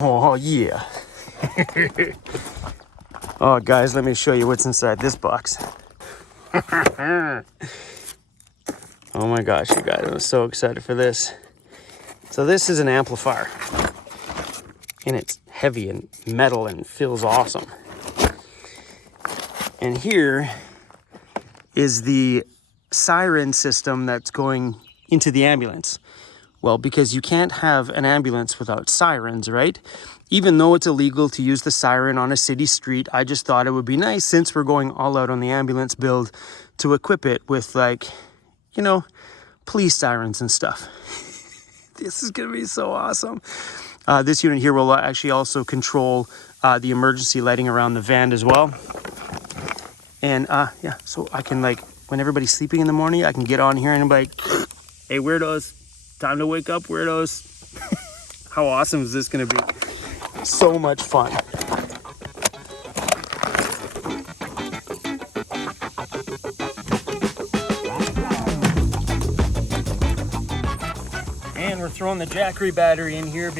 Oh yeah. Oh guys, let me show you what's inside this box. Oh my gosh, you guys, I'm so excited for this. So this is an amplifier, and it's heavy and metal and feels awesome. And here is the siren system that's going into the ambulance. Well, because you can't have an ambulance without sirens, right? Even though it's illegal to use the siren on a city street, I just thought it would be nice, since we're going all out on the ambulance build, to equip it with, like, you know, police sirens and stuff. This is gonna be so awesome. This unit here will actually also control the emergency lighting around the van as well. And yeah, so I can, like, when everybody's sleeping in the morning, I can get on here and be like, hey weirdos, time to wake up, weirdos. How awesome is this gonna be? So much fun. And we're throwing the Jackery battery in here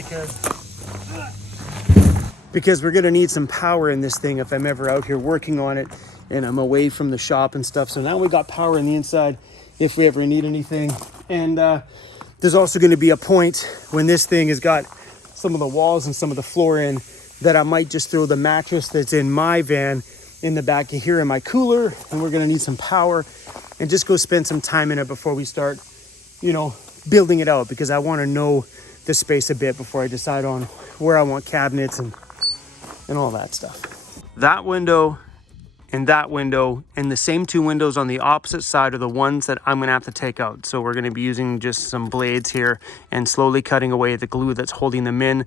because we're gonna need some power in this thing if I'm ever out here working on it and I'm away from the shop and stuff. So now we got power in the inside if we ever need anything. And there's also going to be a point when this thing has got some of the walls and some of the floor in that I might just throw the mattress that's in my van in the back of here in my cooler, and we're going to need some power and just go spend some time in it before we start, you know, building it out, because I want to know the space a bit before I decide on where I want cabinets and all that stuff. That window and that window and the same two windows on the opposite side are the ones that I'm gonna have to take out. So we're gonna be using just some blades here and slowly cutting away the glue that's holding them in.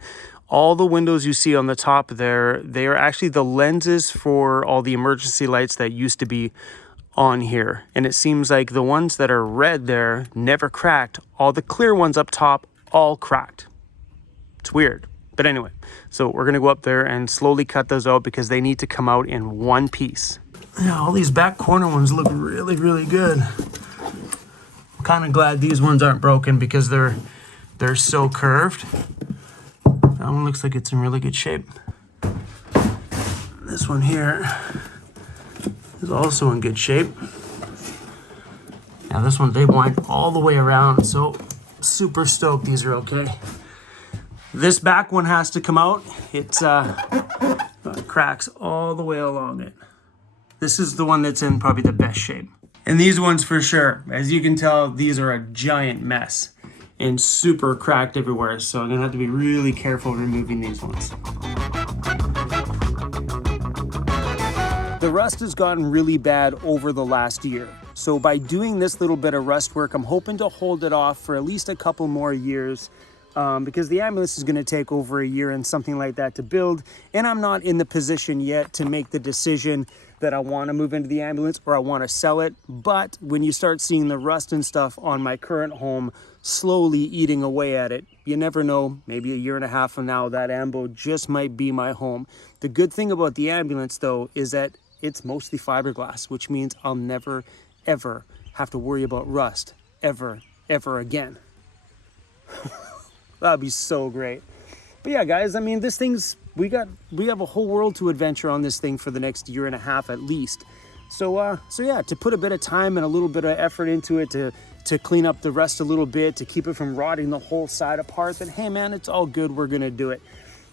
All the windows you see on the top there, they are actually the lenses for all the emergency lights that used to be on here. And it seems like the ones that are red there never cracked. All the clear ones up top, all cracked. It's weird. But anyway, so we're gonna go up there and slowly cut those out because they need to come out in one piece. Yeah, all these back corner ones look really, really good. I'm kind of glad these ones aren't broken because they're so curved. That one looks like it's in really good shape. This one here is also in good shape. Now this one, they wind all the way around, so super stoked these are okay. This back one has to come out. It's cracks all the way along it. This is the one that's in probably the best shape. And these ones for sure, as you can tell, these are a giant mess and super cracked everywhere. So I'm gonna have to be really careful removing these ones. The rust has gotten really bad over the last year. So by doing this little bit of rust work, I'm hoping to hold it off for at least a couple more years. Because the ambulance is going to take over a year and something like that to build, and I'm not in the position yet to make the decision that I want to move into the ambulance or I want to sell it. But when you start seeing the rust and stuff on my current home slowly eating away at it, you never know, maybe a year and a half from now that ambo just might be my home. The good thing about the ambulance though is that it's mostly fiberglass, which means I'll never ever have to worry about rust ever again. That'd be so great. But yeah, guys, I mean, this thing's, we have a whole world to adventure on this thing for the next year and a half at least. So yeah, to put a bit of time and a little bit of effort into it to clean up the rest a little bit, to keep it from rotting the whole side apart, then hey man, it's all good, we're gonna do it.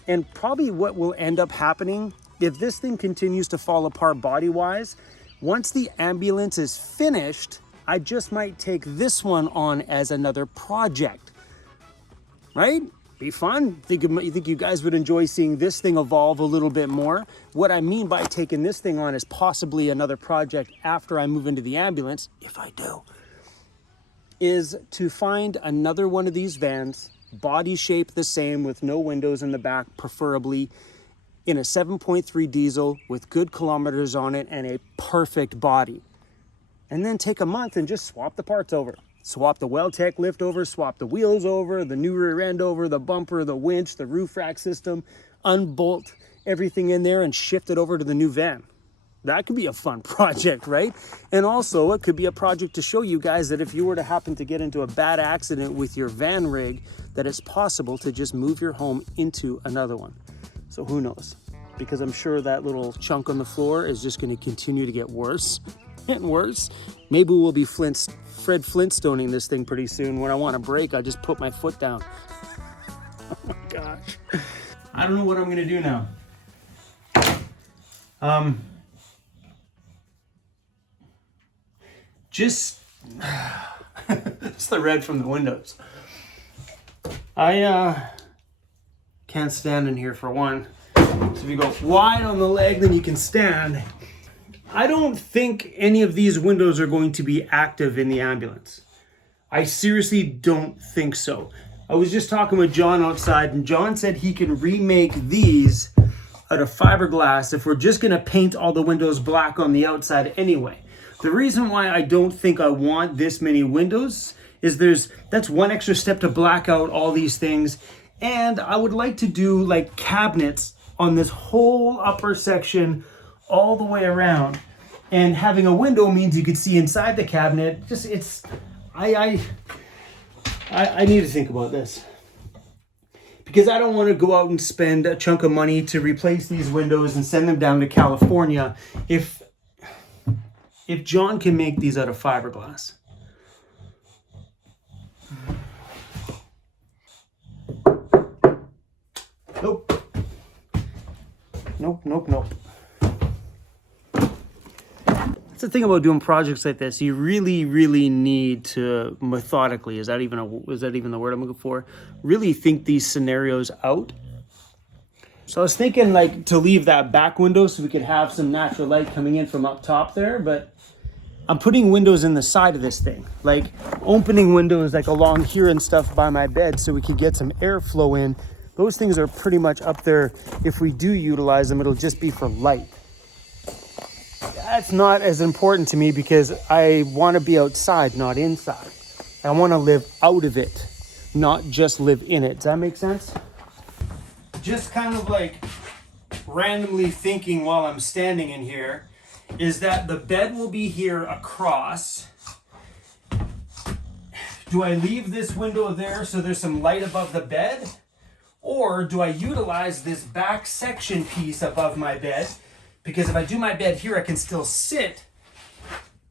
And probably what will end up happening, if this thing continues to fall apart body-wise, once the ambulance is finished, I just might take this one on as another project. Right? Be fun. You think you guys would enjoy seeing this thing evolve a little bit more? What I mean by taking this thing on as possibly another project after I move into the ambulance, if I do, is to find another one of these vans, body shape the same with no windows in the back, preferably in a 7.3 diesel with good kilometers on it and a perfect body. And then take a month and just swap the parts over. Swap the Well-Tech lift over, swap the wheels over, the new rear end over, the bumper, the winch, the roof rack system, unbolt everything in there and shift it over to the new van. That could be a fun project, right? And also it could be a project to show you guys that if you were to happen to get into a bad accident with your van rig, that it's possible to just move your home into another one. So who knows? Because I'm sure that little chunk on the floor is just going to continue to get worse and worse. Maybe we'll be Fred Flintstoning this thing pretty soon. When I want to brake, I just put my foot down. Oh my gosh. I don't know what I'm going to do now. Just it's the red from the windows. I can't stand in here for one. So if you go wide on the leg, then you can stand. I don't think any of these windows are going to be active in the ambulance. I seriously don't think so. I was just talking with John outside, and John said he can remake these out of fiberglass if we're just going to paint all the windows black on the outside anyway. The reason why I don't think I want this many windows is that's one extra step to black out all these things. And I would like to do like cabinets on this whole upper section all the way around. And having a window means you could see inside the cabinet. I need to think about this. Because I don't want to go out and spend a chunk of money to replace these windows and send them down to California if John can make these out of fiberglass. Nope. Nope. That's the thing about doing projects like this. You really need to methodically, is that even the word I'm looking for? Really think these scenarios out. So I was thinking like to leave that back window so we could have some natural light coming in from up top there, but I'm putting windows in the side of this thing, like opening windows like along here and stuff by my bed so we could get some airflow in. Those things are pretty much up there. If we do utilize them, it'll just be for light. That's not as important to me because I want to be outside, not inside. I want to live out of it, not just live in it. Does that make sense? Just kind of like randomly thinking while I'm standing in here is that the bed will be here across. Do I leave this window there so there's some light above the bed? Or do I utilize this back section piece above my bed? Because if I do my bed here, I can still sit,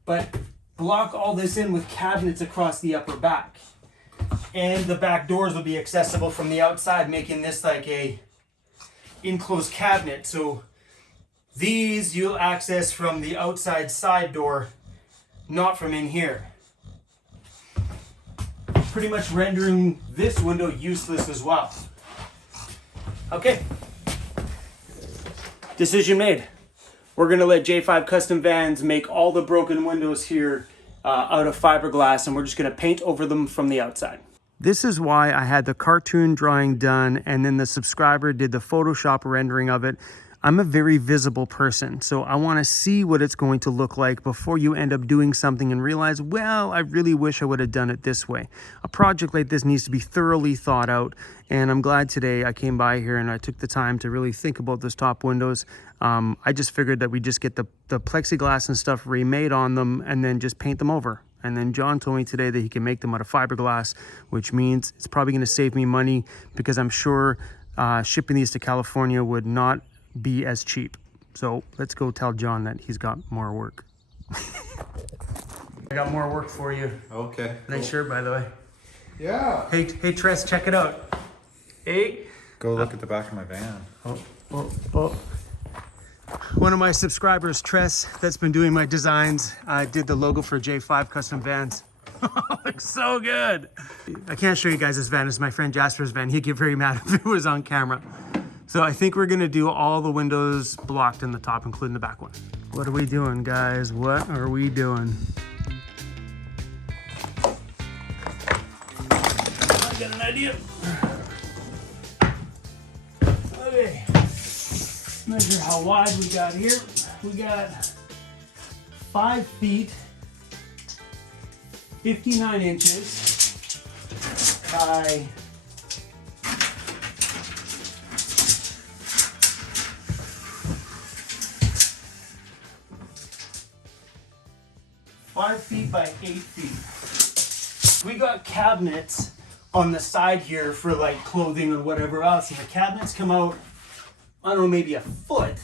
but block all this in with cabinets across the upper back. And the back doors will be accessible from the outside, making this like a enclosed cabinet. So these you'll access from the outside side door, not from in here. Pretty much rendering this window useless as well. Okay. Decision made. We're going to let J5 Custom Vans make all the broken windows here out of fiberglass, and we're just going to paint over them from the outside. This is why I had the cartoon drawing done, and then the subscriber did the Photoshop rendering of it. I'm a very visible person, so I want to see what it's going to look like before you end up doing something and realize, well, I really wish I would have done it this way. A project like this needs to be thoroughly thought out, and I'm glad today I came by here and I took the time to really think about those top windows. I just figured that we just get the plexiglass and stuff remade on them and then just paint them over. And then John told me today that he can make them out of fiberglass, which means it's probably going to save me money because I'm sure shipping these to California would not be as cheap. So let's go tell John that he's got more work. I got more work for you. Okay. Nice shirt, by the way. Yeah. Hey Tress, check it out. Hey. Go look at the back of my van. Oh. One of my subscribers, Tress, that's been doing my designs, did the logo for J5 Custom Vans. Looks so good. I can't show you guys this van. It's my friend Jasper's van. He'd get very mad if it was on camera. So I think we're gonna do all the windows blocked in the top, including the back one. What are we doing, guys? What are we doing? I got an idea. Okay. Measure how wide we got here. We got 5 feet, 59 inches by 5 feet by 8 feet. We got cabinets on the side here for like clothing or whatever else, and the cabinets come out, I don't know, maybe a foot.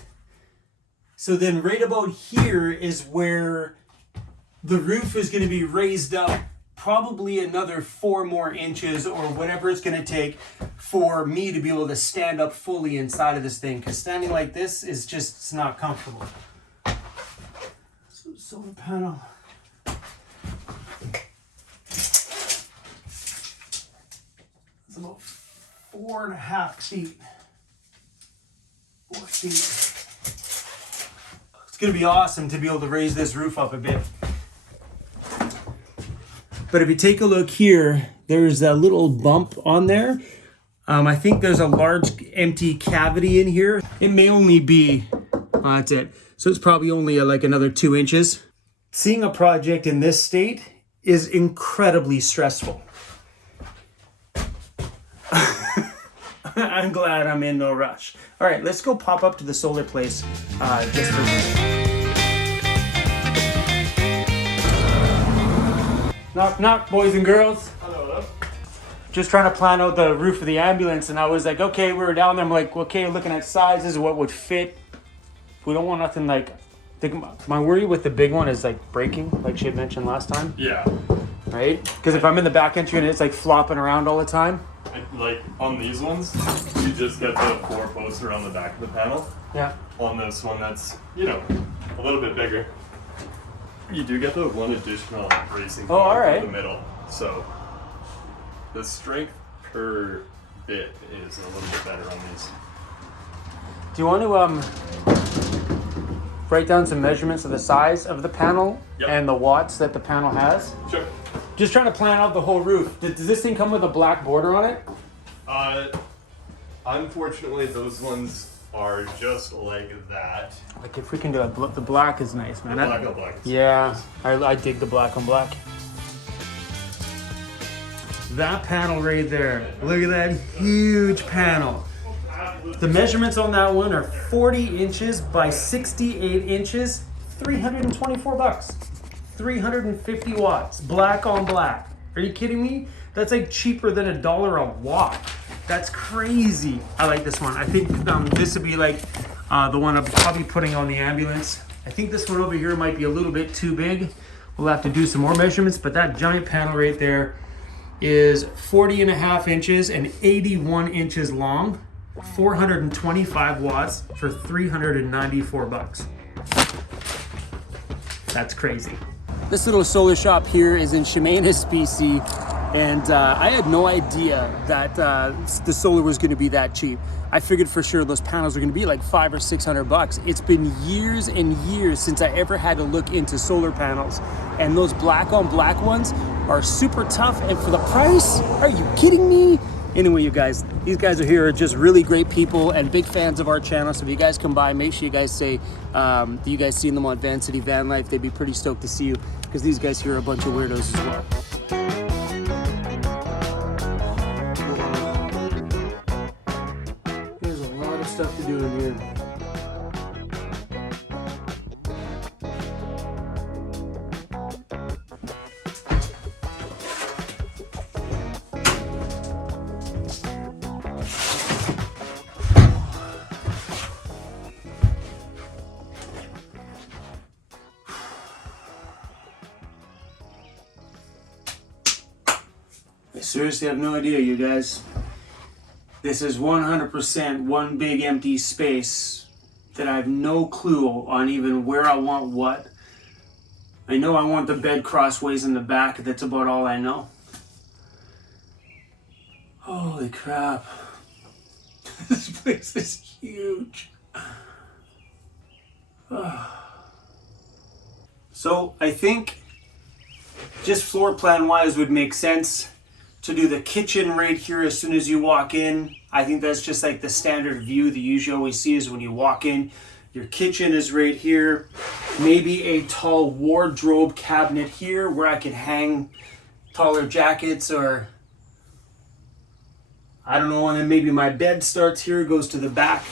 So then right about here is where the roof is going to be raised up probably another 4 more inches or whatever it's going to take for me to be able to stand up fully inside of this thing, because standing like this is just, it's not comfortable. So solar panel. It's about 4.5 feet. 4 feet. It's going to be awesome to be able to raise this roof up a bit. But if you take a look here, there's a little bump on there. I think there's a large empty cavity in here. It may only be, that's it. So it's probably only like another 2 inches. Seeing a project in this state is incredibly stressful. I'm glad I'm in no rush. All right, let's go pop up to the solar place just for a minute. Knock, knock, boys and girls. Hello. Just trying to plan out the roof of the ambulance, and I was like, okay, we were down there. I'm like, okay, looking at sizes, what would fit. We don't want nothing like. My worry with the big one is like breaking, like she had mentioned last time. Yeah. Right? Because if I'm in the back entry and it's like flopping around all the time. Like on these ones, you just get the 4 posts around the back of the panel. Yeah. On this one, that's, you know, a little bit bigger. You do get the one additional bracing all right. in the middle, so the strength per bit is a little bit better on these. Do you want to write down some measurements of the size of the panel and the watts that the panel has? Sure. Just trying to plan out the whole roof. Does this thing come with a black border on it? Unfortunately, those ones are just like that. Like if we can do it, the black is nice, man. The black on black. Yeah, I dig the black on black. That panel right there. Look at that huge panel. The measurements on that one are 40 inches by 68 inches, $324. 350 watts, black on black. Are you kidding me? That's like cheaper than $1 a watt. That's crazy. I like this one. I think this would be like the one I'm probably putting on the ambulance. I think this one over here might be a little bit too big. We'll have to do some more measurements, but that giant panel right there is 40.5 inches and 81 inches long, 425 watts for $394. That's crazy. This little solar shop here is in Chemainus, BC, and I had no idea that the solar was going to be that cheap. I figured for sure those panels are going to be like $500 or $600. It's been years and years since I ever had to look into solar panels, and those black on black ones are super tough, and for the price, are you kidding me? Anyway, you guys, these guys are here are just really great people and big fans of our channel. So if you guys come by, make sure you guys say you guys seen them on Van City Van Life. They'd be pretty stoked to see you, because these guys here are a bunch of weirdos as well. There's a lot of stuff to do in here. I seriously have no idea, you guys. This is 100% one big empty space that I have no clue on even where I want what. I know I want the bed crossways in the back. That's about all I know. Holy crap. This place is huge. So I think just floor plan wise would make sense to do the kitchen right here as soon as you walk in. I think that's just like the standard view that you usually always see is when you walk in. Your kitchen is right here. Maybe a tall wardrobe cabinet here where I could hang taller jackets, or I don't know, and then maybe my bed starts here, goes to the back.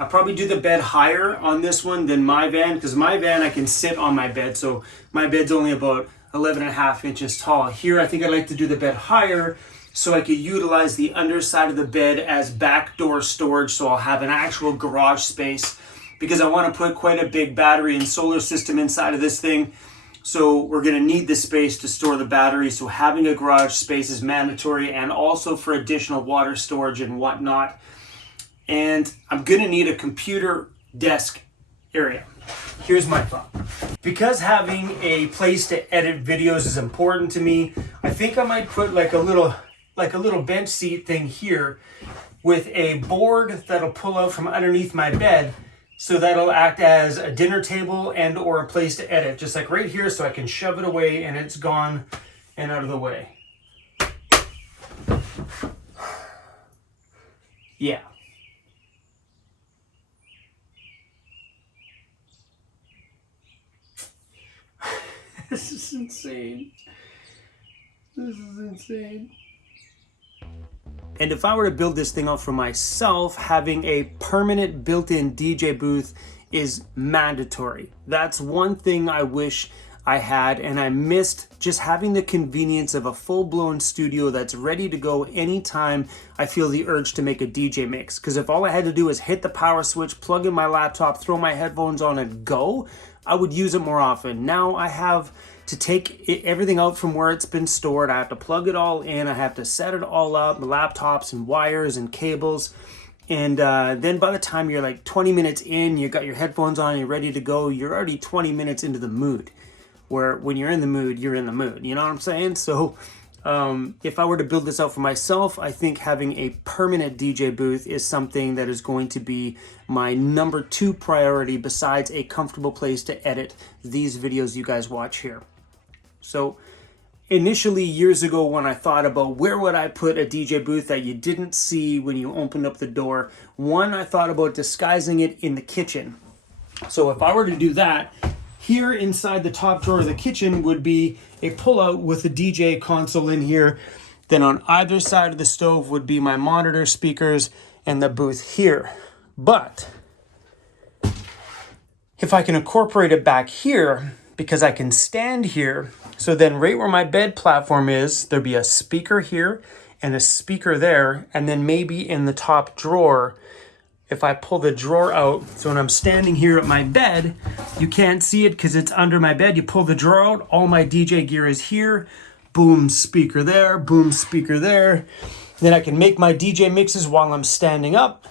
I probably do the bed higher on this one than my van, because my van I can sit on my bed, so my bed's only about 11.5 inches tall. Here I think I'd like to do the bed higher so I could utilize the underside of the bed as backdoor storage, so I'll have an actual garage space, because I want to put quite a big battery and solar system inside of this thing. So we're going to need the space to store the battery, so having a garage space is mandatory, and also for additional water storage and whatnot. And I'm gonna need a computer desk area. Here's my thought. Because having a place to edit videos is important to me, I think I might put like a little bench seat thing here with a board that'll pull out from underneath my bed, so that'll act as a dinner table and or a place to edit, just like right here, so I can shove it away and it's gone and out of the way. Yeah. This is insane. This is insane. And if I were to build this thing out for myself, having a permanent built-in DJ booth is mandatory. That's one thing I wish I had, and I missed just having the convenience of a full-blown studio that's ready to go anytime I feel the urge to make a DJ mix. Because if all I had to do is hit the power switch, plug in my laptop, throw my headphones on and go, I would use it more often. Now I have to take everything out from where it's been stored. I have to plug it all in. I have to set it all up, laptops and wires and cables. And then by the time you're like 20 minutes in, you got your headphones on, you're ready to go, you're already 20 minutes into the mood. Where when you're in the mood, you're in the mood. You know what I'm saying? So if I were to build this out for myself, I think having a permanent DJ booth is something that is going to be my number 2 priority, besides a comfortable place to edit these videos you guys watch here. So initially, years ago, when I thought about where would I put a DJ booth that you didn't see when you opened up the door, one, I thought about disguising it in the kitchen. So if I were to do that, here inside the top drawer of the kitchen would be a pullout with a DJ console in here. Then on either side of the stove would be my monitor speakers and the booth here. But if I can incorporate it back here, because I can stand here, so then right where my bed platform is, there'll be a speaker here and a speaker there, and then maybe in the top drawer, if I pull the drawer out, so when I'm standing here at my bed, you can't see it because it's under my bed. You pull the drawer out, all my DJ gear is here. Boom, speaker there, boom, speaker there. Then I can make my DJ mixes while I'm standing up.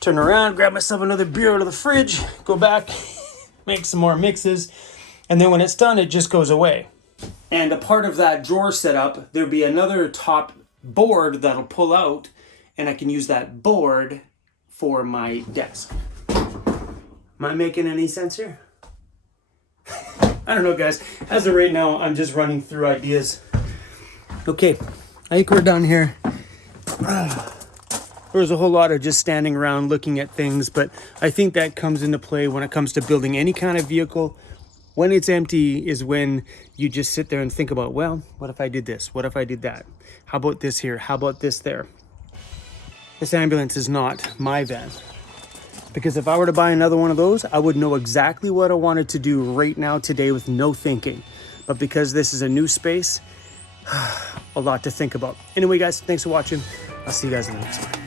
Turn around, grab myself another beer out of the fridge, go back, make some more mixes. And then when it's done, it just goes away. And a part of that drawer setup, there'll be another top board that'll pull out, and I can use that board for my desk. Am I making any sense here? I don't know, guys. As of right now, I'm just running through ideas. Okay, I think we're done here. There was a whole lot of just standing around looking at things, but I think that comes into play when it comes to building any kind of vehicle. When it's empty is when you just sit there and think about, well, what if I did this? What if I did that? How about this here? How about this there? This ambulance is not my van. Because if I were to buy another one of those, I would know exactly what I wanted to do right now today with no thinking. But because this is a new space, a lot to think about. Anyway, guys, thanks for watching. I'll see you guys in the next one.